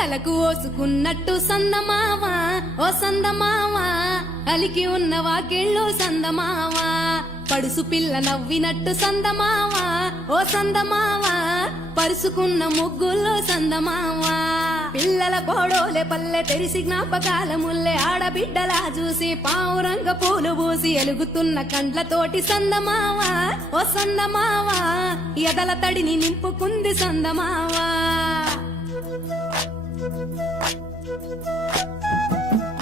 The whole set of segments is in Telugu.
తలకు ఓసుకున్నట్టు సందమావా ఓ సందమావా అలికి ఉన్న వాకిళ్ళు సందమావా పడుసు పిల్ల నవ్వినట్టు సందమావా ఓ సందమావా పరుసుకున్న ముగ్గుల్లో సందమావా పిల్లల కోడోలే పల్లె తెరిసి జ్ఞాపకాల ముల్లె ఆడబిడ్డలా చూసి పావురంగ పూలు పూసి ఎలుగుతున్న కండ్లతోటి సందమావా ఓ సందమావా ఎదల తడిని నింపుకుంది సందమావా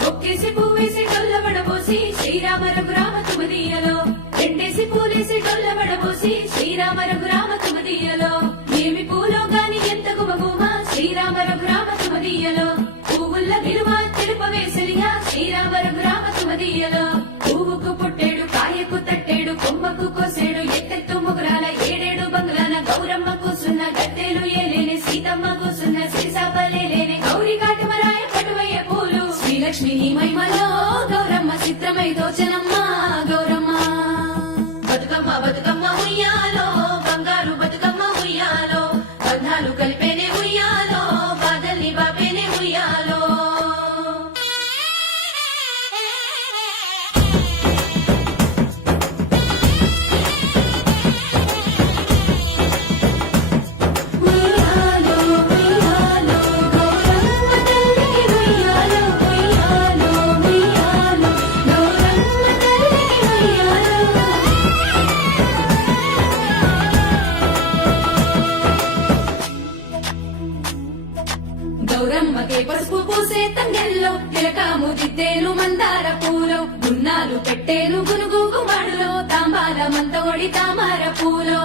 ఒక్కేసి పువ్వేసి డొల్లబడబోసి శ్రీరామ రఘురామ తుమదీయలో రెండేసి పూలేసి డొల్లబడబోసి శ్రీరామ రఘురామ తుమదీయలో ఏమి పూలో గాని ఎంత గుమగుమ శ్రీరామ రఘురామ తుమదీయలో పువ్వుల్ల విలువ తెలుపవేసలిగా శ్రీరామ రఘురామ తుమదీయలో పువ్వుకు పుట్టేడు కాయకు తట్టేడు కొమ్మకు కోసేడు ఎత్తెత్తు ముగురాల ఏడేడు బంగ్లాన గౌరమ్మ కూసున్న గద్దెలు ఏలేని సీతమ్మ కూసున్న సిరిసాపలేని గౌరీ కాటమరాయ పటువయ్య పూలు శ్రీలక్ష్మి మహిమలో గౌరమ్మ చిత్రమై దోచనమ్మ గౌరమ్మ బతుకమ్మ బతుకమ్మ ఉయ్యాలో బంగారు బతుకమ్మ ఉయ్యాలో బంధాలు కలిపేనే ఉయ్యాలో బాధల్ని బాపేనే ఉయ్యాలో ఉయ్యాలో ఉయ్యాలో గౌరమ్మ తల్లికి ఉయ్యాలో ఉయ్యాలో ఉయ్యాలో గౌరమ్మ తల్లికి ఉయ్యాలో గౌరమ్మకే పసుపు పూసే తంగెల్లో తిలకాము దిద్దేలు మందార పూలో గున్నాలు పెట్టేలు గునుగు గుమాడులో తాంబాల మంతొడి తామర పూలో